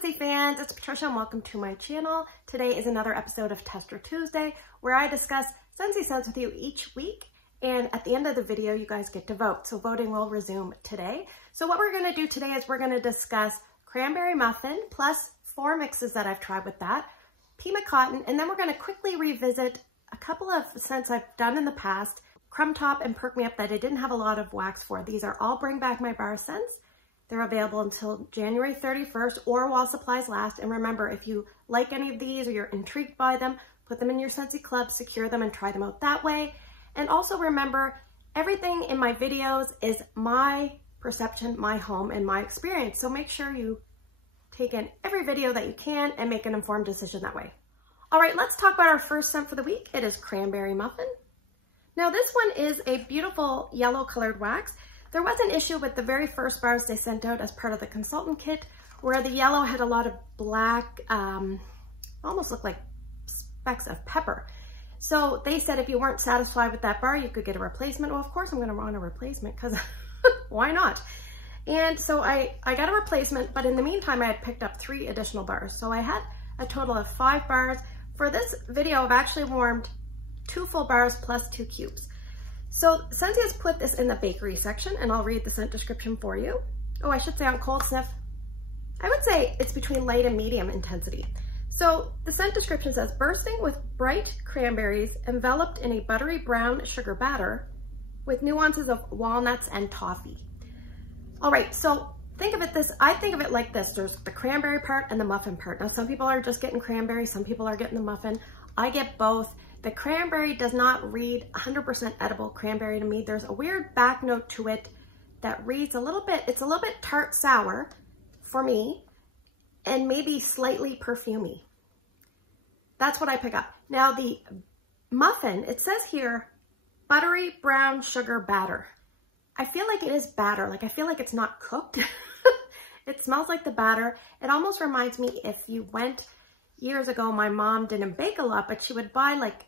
Scentsy fans, it's Patricia and welcome to my channel. Today is another episode of Tester Tuesday where I discuss Scentsy scents with you each week, and at the end of the video you guys get to vote. So voting will resume today. So what we're going to do today is we're going to discuss Cranberry Muffin plus 4 mixes that I've tried with that, Pima Cotton, and then we're going to quickly revisit a couple of scents I've done in the past, Crumb and Perk Me Up, that I didn't have a lot of wax for. These are all Bring Back My Bar scents. They're available until January 31st or while supplies last. And remember, if you like any of these or you're intrigued by them, put them in your Scentsy club, secure them, and try them out that way. And also remember, everything in my videos is my perception, my home, and my experience. So make sure you take in every video that you can and make an informed decision that way. All right, let's talk about our first scent for the week. It is Cranberry Muffin. Now this one is a beautiful yellow colored wax. There was an issue with the very first bars they sent out as part of the consultant kit where the yellow had a lot of black, almost looked like specks of pepper. So they said if you weren't satisfied with that bar, you could get a replacement. Well, of course I'm going to want a replacement because why not? And so I got a replacement, but in the meantime, I had picked up 3 additional bars. So I had a total of 5 bars. For this video, I've actually warmed 2 full bars plus 2 cubes. So Scentsy has put this in the bakery section, and I'll read the scent description for you. Oh, I should say on cold sniff, I would say it's between light and medium intensity. So the scent description says, bursting with bright cranberries enveloped in a buttery brown sugar batter with nuances of walnuts and toffee. All right, so I think of it like this. There's the cranberry part and the muffin part. Now, some people are just getting cranberry, some people are getting the muffin. I get both. The cranberry does not read 100% edible cranberry to me. There's a weird back note to it that reads a little bit, it's a little bit tart sour for me, and maybe slightly perfumey. That's what I pick up. Now the muffin, it says here, buttery brown sugar batter. I feel like it is batter, like I feel like it's not cooked. It smells like the batter. It almost reminds me if you went, years ago, my mom didn't bake a lot, but she would buy like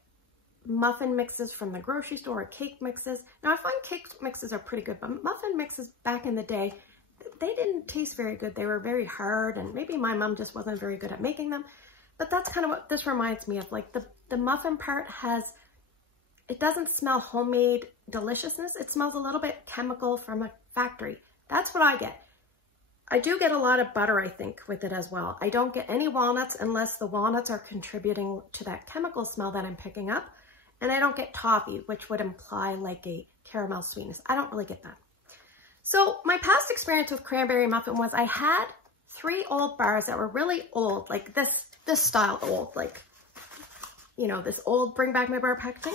muffin mixes from the grocery store or cake mixes. Now I find cake mixes are pretty good, but muffin mixes back in the day, they didn't taste very good. They were very hard, and maybe my mom just wasn't very good at making them. But that's kind of what this reminds me of. Like the muffin part it doesn't smell homemade deliciousness. It smells a little bit chemical from a factory. That's what I get. I do get a lot of butter, I think, with it as well. I don't get any walnuts unless the walnuts are contributing to that chemical smell that I'm picking up. And I don't get toffee, which would imply like a caramel sweetness. I don't really get that. So my past experience with Cranberry Muffin was I had 3 old bars that were really old, like this style old, like, you know, this old Bring Back My Bar packaging.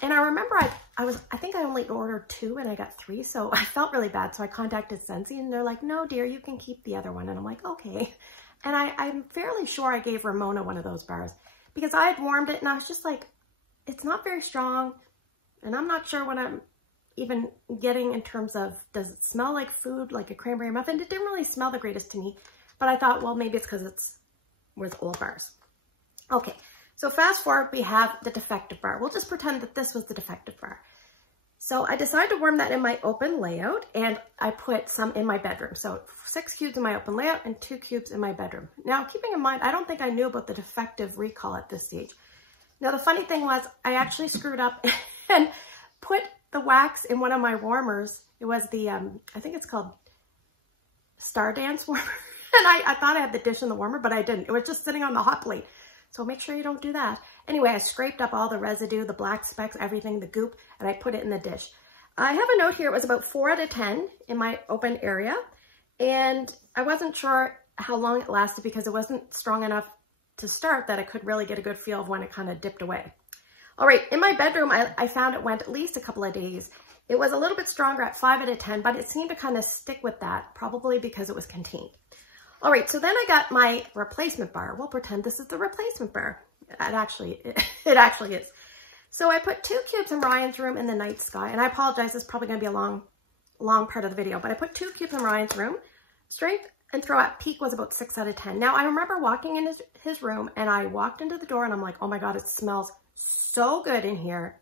And I remember I think I only ordered 2 and I got 3, so I felt really bad. So I contacted Scentsy and they're like, no, dear, you can keep the other one. And I'm like, okay. And I'm fairly sure I gave Ramona one of those bars because I had warmed it and I was just like, it's not very strong. And I'm not sure what I'm even getting in terms of, does it smell like food, like a cranberry muffin? It didn't really smell the greatest to me, but I thought, well, maybe it's because it's with old bars. Okay. So fast forward, we have the defective bar. We'll just pretend that this was the defective bar. So I decided to warm that in my open layout, and I put some in my bedroom. So 6 cubes in my open layout and 2 cubes in my bedroom. Now, keeping in mind, I don't think I knew about the defective recall at this stage. Now, the funny thing was I actually screwed up and put the wax in one of my warmers. It was the, I think it's called Star Dance warmer. And I thought I had the dish in the warmer, but I didn't. It was just sitting on the hot plate. So make sure you don't do that. Anyway, I scraped up all the residue, the black specks, everything, the goop, and I put it in the dish. I have a note here. It was about 4 out of 10 in my open area. And I wasn't sure how long it lasted because it wasn't strong enough to start that I could really get a good feel of when it kind of dipped away. All right, in my bedroom, I found it went at least a couple of days. It was a little bit stronger at 5 out of 10, but it seemed to kind of stick with that, probably because it was contained. All right, so then I got my replacement bar. We'll pretend this is the replacement bar. It actually is. So I put 2 cubes in Ryan's room in the night sky, and I apologize, this is probably gonna be a long part of the video, but I put 2 cubes in Ryan's room. Strength and throw at peak was about 6 out of 10. Now I remember walking in his room, and I walked into the door and I'm like, oh my God, it smells so good in here.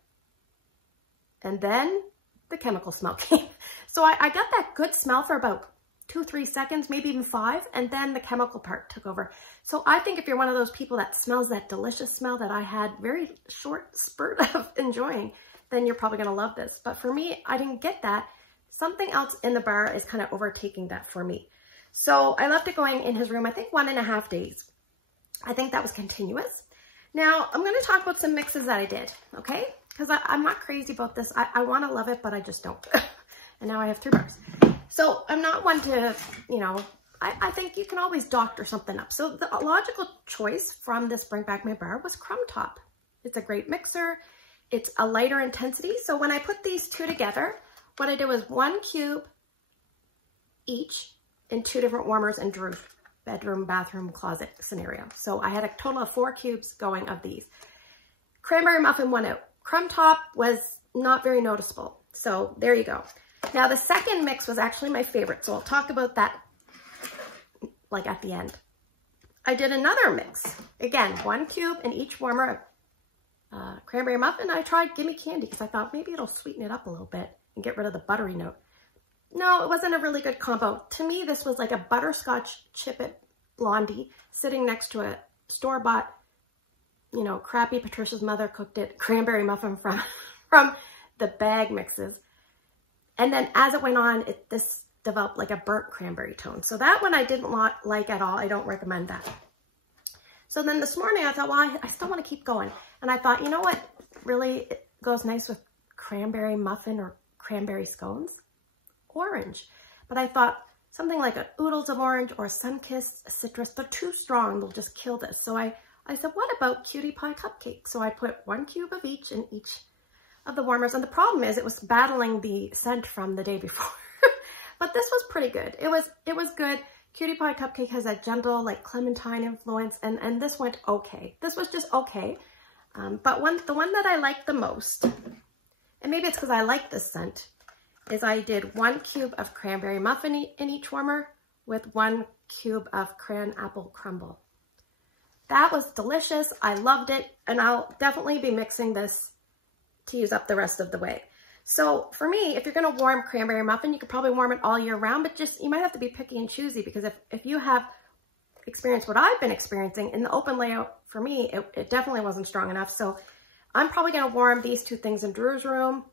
And then the chemical smell came. So I got that good smell for about 2-3 seconds, maybe even 5, and then the chemical part took over. So I think if you're one of those people that smells that delicious smell that I had very short spurt of enjoying, then you're probably gonna love this. But for me, I didn't get that. Something else in the bar is kind of overtaking that for me. So I left it going in his room, I think 1.5 days. I think that was continuous. Now I'm gonna talk about some mixes that I did, okay? Because I'm not crazy about this. I wanna love it, but I just don't. And now I have 3 bars. So I'm not one to, you know, I think you can always doctor something up. So the logical choice from this Bring Back My Bar was Crumb Top. It's a great mixer. It's a lighter intensity. So when I put these 2 together, what I did was 1 cube each in 2 different warmers and Drew's bedroom, bathroom, closet scenario. So I had a total of 4 cubes going of these. Cranberry Muffin won out. Crumb Top was not very noticeable. So there you go. Now the second mix was actually my favorite. So I'll talk about that like at the end. I did another mix. Again, 1 cube in each warmer of Cranberry Muffin. I tried Gimme Candy because I thought maybe it'll sweeten it up a little bit and get rid of the buttery note. No, it wasn't a really good combo. To me, this was like a butterscotch chip it blondie sitting next to a store-bought, you know, crappy Patricia's mother cooked it cranberry muffin from the bag mixes. And then as it went on, this developed like a burnt cranberry tone. So that one I didn't like at all. I don't recommend that. So then this morning I thought, well, I still want to keep going. And I thought, you know what really goes nice with cranberry muffin or cranberry scones? Orange. But I thought something like a oodles of orange or sun-kissed citrus. They're too strong. They'll just kill this. So I said, what about cutie pie cupcake? So I put 1 cube of each in each of the warmers. And the problem is it was battling the scent from the day before. But this was pretty good. It was good. Cutie pie cupcake has a gentle like clementine influence, and this went okay. This was just okay. But the one that I liked the most, and maybe it's because I like this scent, is I did 1 cube of cranberry muffin in each warmer with 1 cube of cran apple crumble. That was delicious. I loved it, and I'll definitely be mixing this to use up the rest of the way. So for me, if you're going to warm cranberry muffin, you could probably warm it all year round, but just you might have to be picky and choosy, because if you have experienced what I've been experiencing in the open layout, for me, it definitely wasn't strong enough. So I'm probably going to warm these 2 things in Drew's room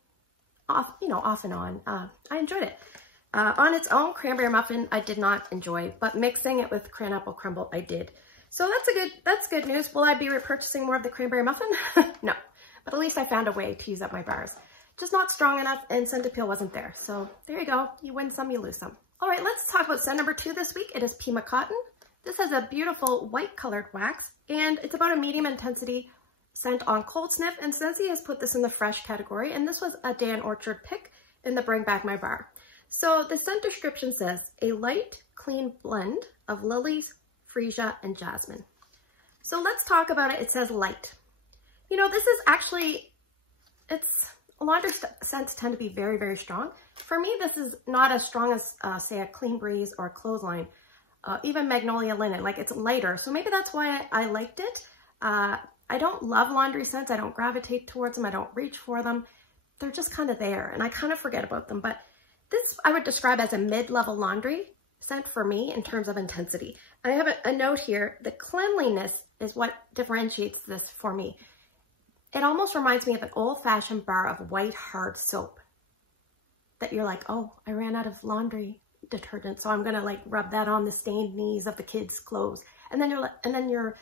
off, you know, off and on. I enjoyed it. On its own, cranberry muffin, I did not enjoy, but mixing it with cran apple crumble, I did. So that's good news. Will I be repurchasing more of the cranberry muffin? No, but at least I found a way to use up my bars. Just not strong enough, and scent appeal wasn't there. So there you go. You win some, you lose some. All right, let's talk about scent number 2 this week. It is Pima Cotton. This has a beautiful white colored wax, and it's about a medium intensity scent on cold sniff, and Scentsy has put this in the fresh category, and this was a Dan Orchard pick in the Bring Back My Bar. So the scent description says, a light, clean blend of lilies, freesia, and jasmine. So let's talk about it. It says light. You know, this is actually, laundry scents tend to be very, very strong. For me, this is not as strong as, say, a Clean Breeze or a Clothesline, even Magnolia Linen. Like, it's lighter. So maybe that's why I liked it. I don't love laundry scents. I don't gravitate towards them. I don't reach for them. They're just kind of there, and I kind of forget about them. But this I would describe as a mid-level laundry scent for me in terms of intensity. I have a note here. The cleanliness is what differentiates this for me. It almost reminds me of an old-fashioned bar of white hard soap that you're like, oh, I ran out of laundry detergent, so I'm gonna like rub that on the stained knees of the kids' clothes. And then your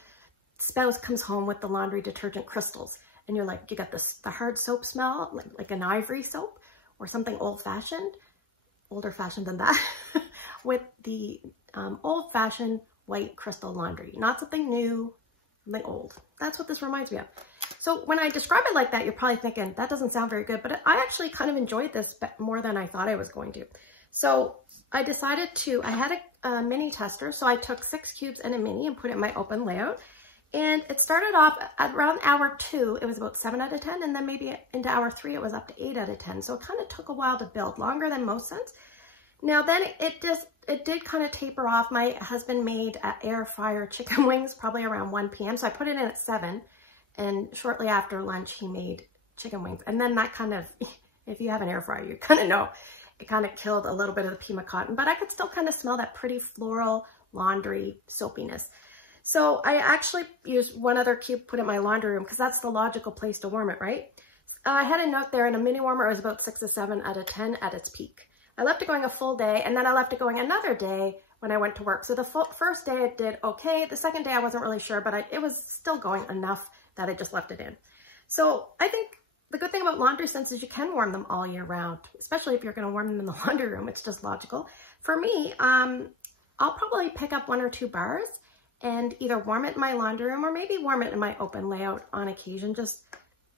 spouse comes home with the laundry detergent crystals, and you're like, you got the hard soap smell, like an ivory soap or something old-fashioned, older fashioned than that, with the old-fashioned white crystal laundry. Not something new, something old. That's what this reminds me of. So when I describe it like that, you're probably thinking, that doesn't sound very good, but I actually kind of enjoyed this more than I thought I was going to. So I decided I had a mini tester, so I took 6 cubes and a mini and put it in my open layout. And it started off at around hour 2, it was about 7 out of 10, and then maybe into hour 3, it was up to 8 out of 10. So it kind of took a while to build, longer than most scents. Now then it did kind of taper off. My husband made air fryer chicken wings probably around 1 p.m. So I put it in at 7. And shortly after lunch, he made chicken wings. And then that kind of, if you have an air fryer, you kind of know, it kind of killed a little bit of the Pima Cotton, but I could still kind of smell that pretty floral laundry soapiness. So I actually used one other cube, put it in my laundry room because that's the logical place to warm it, right? I had a note there in a mini warmer, it was about 6 to 7 out of 10 at its peak. I left it going a full day, and then I left it going another day when I went to work. So the first day it did okay. The second day I wasn't really sure, but it was still going enough that I just left it in. So I think the good thing about laundry scents is you can warm them all year round, especially if you're going to warm them in the laundry room. It's just logical. For me, I'll probably pick up 1 or 2 bars and either warm it in my laundry room or maybe warm it in my open layout on occasion, just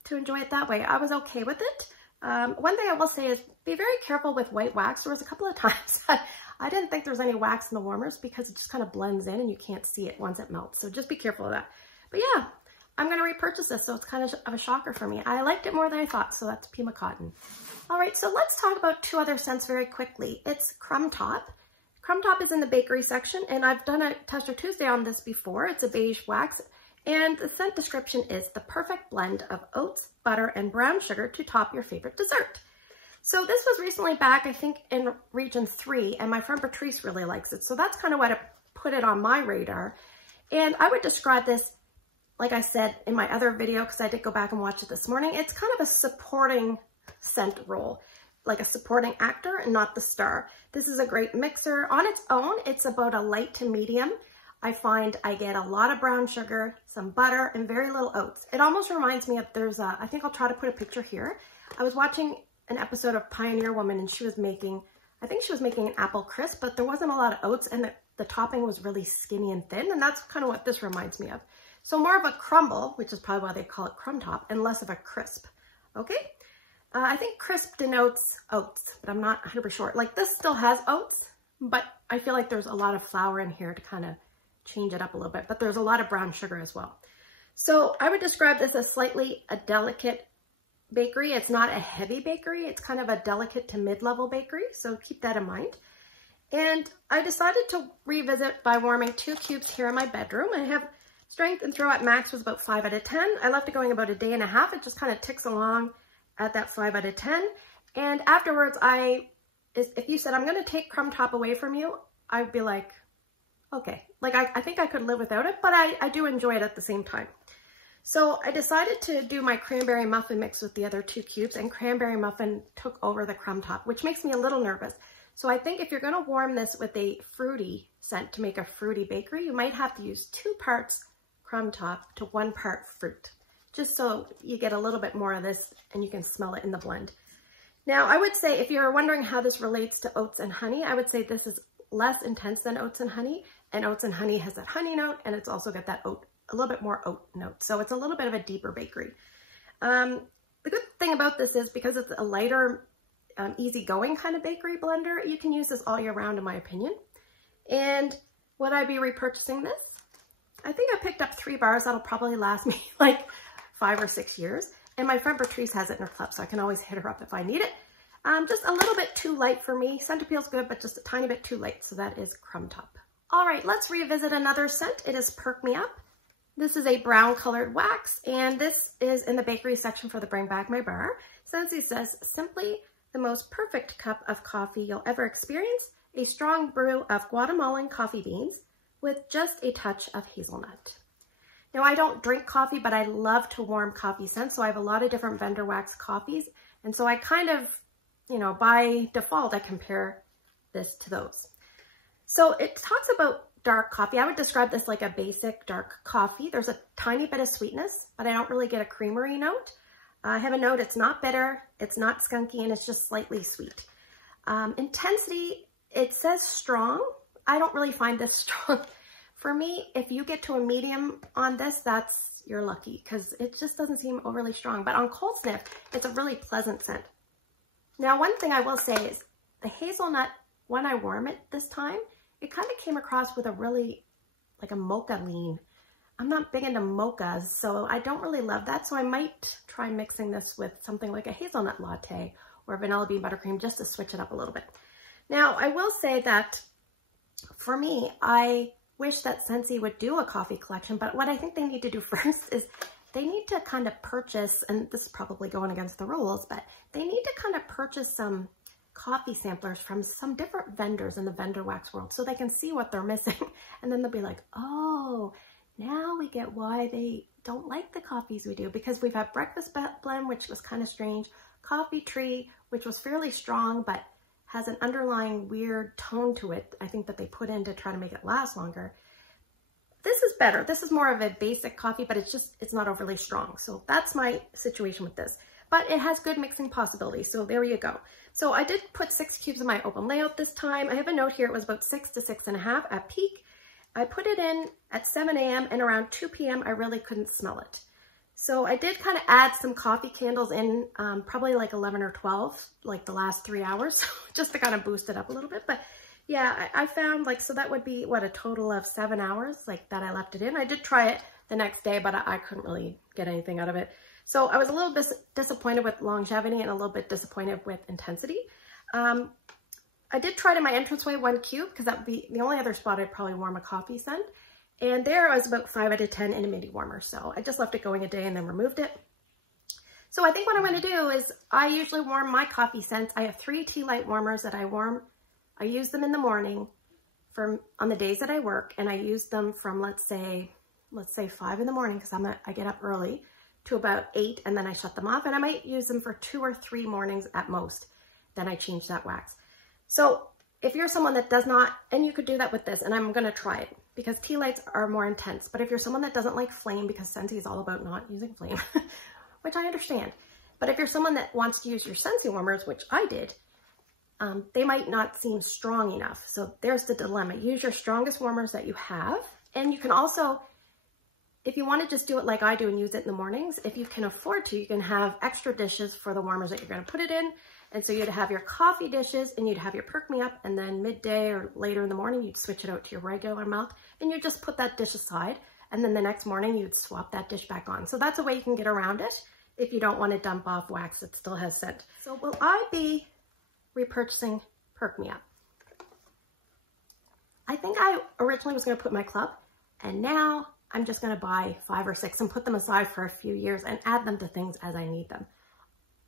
to enjoy it that way. I was okay with it. One thing I will say is be very careful with white wax. There was a couple of times that I didn't think there was any wax in the warmers because it just kind of blends in and you can't see it once it melts. So just be careful of that. But yeah, I'm going to repurchase this, so it's kind of a shocker for me. I liked it more than I thought, so that's Pima Cotton. All right, so let's talk about 2 other scents very quickly. It's Crumb Top. Crumb Top is in the bakery section, and I've done a Tester Tuesday on this before. It's a beige wax, and the scent description is the perfect blend of oats, butter, and brown sugar to top your favorite dessert. So this was recently back, I think, in region 3, and my friend Patricia really likes it. So that's kind of what put it on my radar. And I would describe this, like I said in my other video, because I did go back and watch it this morning, it's kind of a supporting scent role, like a supporting actor and not the star. This is a great mixer. On its own, it's about a light to medium. I find I get a lot of brown sugar, some butter, and very little oats. It almost reminds me of, I think I'll try to put a picture here. I was watching an episode of Pioneer Woman and she was making, I think she was making an apple crisp, but there wasn't a lot of oats and the topping was really skinny and thin, and that's kind of what this reminds me of. So more of a crumble, which is probably why they call it crumb top, and less of a crisp, okay? I think crisp denotes oats, but I'm not 100% sure. Like this still has oats, but I feel like there's a lot of flour in here to kind of change it up a little bit, but there's a lot of brown sugar as well. So I would describe this as slightly a delicate bakery. It's not a heavy bakery. It's kind of a delicate to mid-level bakery, so keep that in mind. And I decided to revisit by warming 2 cubes here in my bedroom. I have strength and throw at max was about 5 out of 10. I left it going about a day and a half. It just kind of ticks along at that 5 out of 10. And afterwards, if you said, I'm going to take Crumb Top away from you, I'd be like, okay. Like, I think I could live without it, but I do enjoy it at the same time. So I decided to do my Cranberry Muffin mix with the other 2 cubes, and Cranberry Muffin took over the Crumb Top, which makes me a little nervous. So I think if you're going to warm this with a fruity scent to make a fruity bakery, you might have to use 2 parts Crumb Top to 1 part fruit, just so you get a little bit more of this and you can smell it in the blend. Now, I would say if you're wondering how this relates to oats and honey, I would say this is less intense than oats and honey, and oats and honey has that honey note, and it's also got that oat, a little bit more oat note. So it's a little bit of a deeper bakery. The good thing about this is because it's a lighter, easygoing kind of bakery blender, you can use this all year round in my opinion. And would I be repurchasing this? I think I picked up 3 bars that'll probably last me like 5 or 6 years. And my friend Patricia has it in her club, so I can always hit her up if I need it. Just a little bit too light for me. Scent appeal's good, but just a tiny bit too light. So that is Crumb Top. All right, let's revisit another scent. It is Perk Me Up. This is a brown colored wax, and this is in the bakery section for the Bring Back My Bar. Scentsy says, simply the most perfect cup of coffee you'll ever experience, a strong brew of Guatemalan coffee beans with just a touch of hazelnut. Now, I don't drink coffee, but I love to warm coffee scents, so I have a lot of different vendor wax coffees, and so I kind of, you know, by default, I compare this to those. So it talks about dark coffee. I would describe this like a basic dark coffee. There's a tiny bit of sweetness, but I don't really get a creamery note. I have a note, it's not bitter, it's not skunky, and it's just slightly sweet. Intensity, it says strong. I don't really find this strong. For me, if you get to a medium on this, you're lucky, because it just doesn't seem overly strong. But on cold sniff, it's a really pleasant scent. Now, one thing I will say is the hazelnut, when I warm it this time, it kind of came across with a really, like a mocha lean. I'm not big into mochas, so I don't really love that. So I might try mixing this with something like a hazelnut latte or vanilla bean buttercream just to switch it up a little bit. Now, I will say that for me, I wish that Scentsy would do a coffee collection, but what I think they need to do first is they need to kind of purchase, and this is probably going against the rules, but they need to kind of purchase some coffee samplers from some different vendors in the vendor wax world so they can see what they're missing. And then they'll be like, oh, now we get why they don't like the coffees we do, because we've had breakfast blend, which was kind of strange, coffee tree, which was fairly strong, but has an underlying weird tone to it, I think, that they put in to try to make it last longer. This is better. This is more of a basic coffee, but it's not overly strong. So that's my situation with this. But it has good mixing possibilities. So there you go. So I did put 6 cubes in my open layout this time. I have a note here. It was about 6 to 6.5 at peak. I put it in at 7 a.m. and around 2 p.m. I really couldn't smell it. So I did kind of add some coffee candles in, probably like 11 or 12, like the last 3 hours, just to kind of boost it up a little bit. But yeah, I found like, so that would be what, a total of 7 hours like that I left it in. I did try it the next day, but I couldn't really get anything out of it. So I was a little bit disappointed with longevity and a little bit disappointed with intensity. I did try it in my entranceway 1 cube, because that would be the only other spot I'd probably warm a coffee scent. And there I was about 5 out of 10 in a midi warmer. So I just left it going a day and then removed it. So I think what I'm going to do is I usually warm my coffee scents. I have 3 tea light warmers that I warm. I use them in the morning on the days that I work, and I use them from let's say 5 in the morning, because I get up early, to about 8, and then I shut them off, and I might use them for 2 or 3 mornings at most. Then I change that wax. So if you're someone that does not, and you could do that with this, and I'm going to try it because tea lights are more intense, but if you're someone that doesn't like flame, because Scentsy is all about not using flame, which I understand, but if you're someone that wants to use your Scentsy warmers, which I did, they might not seem strong enough. So there's the dilemma. Use your strongest warmers that you have, and you can also, if you want to just do it like I do and use it in the mornings, if you can afford to, you can have extra dishes for the warmers that you're going to put it in. And so you'd have your coffee dishes and you'd have your Perk Me Up, and then midday or later in the morning, you'd switch it out to your regular milk, and you'd just put that dish aside. And then the next morning you'd swap that dish back on. So that's a way you can get around it if you don't want to dump off wax that still has scent. So will I be repurchasing Perk Me Up? I think I originally was going to put my club, and now I'm just going to buy 5 or 6 and put them aside for a few years and add them to things as I need them.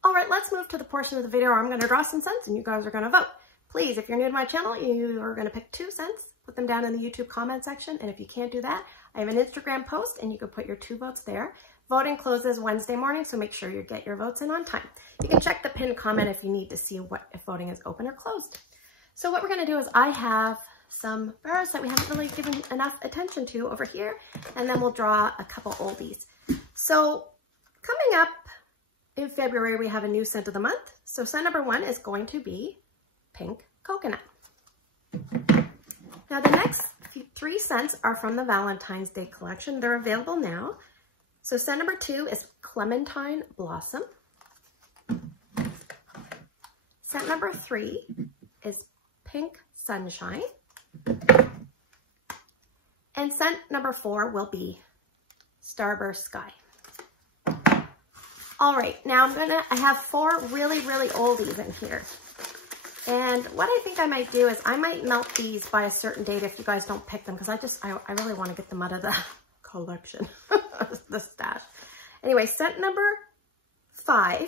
All right, let's move to the portion of the video where I'm going to draw some scents and you guys are going to vote. Please, if you're new to my channel, you are going to pick 2 scents, put them down in the YouTube comment section. And if you can't do that, I have an Instagram post and you can put your 2 votes there. Voting closes Wednesday morning, so make sure you get your votes in on time. You can check the pinned comment if you need to see if voting is open or closed. So what we're going to do is I have some bars that we haven't really given enough attention to over here, and then we'll draw a couple oldies. So coming up in February, we have a new scent of the month. So scent number 1 is going to be Pink Coconut. Now the next 3 scents are from the Valentine's Day collection. They're available now. So scent number 2 is Clementine Blossom. Scent number 3 is Pink Sunshine. And scent number 4 will be Starburst Sky. All right, now I have 4 really, really oldies in here. And what I think I might do is I might melt these by a certain date if you guys don't pick them, because I really want to get them out of the collection, the stash. Anyway, scent number 5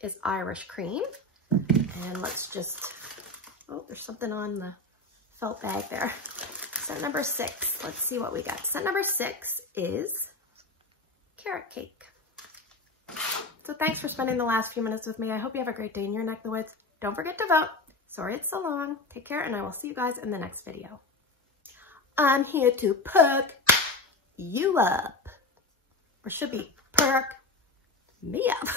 is Irish Cream. And let's just, oh, there's something on the felt bag there. Scent number 6, let's see what we got. Scent number 6 is Carrot Cake. So thanks for spending the last few minutes with me. I hope you have a great day in your neck of the woods. Don't forget to vote. Sorry it's so long. Take care, and I will see you guys in the next video. I'm here to perk you up. Or should be Perk Me Up.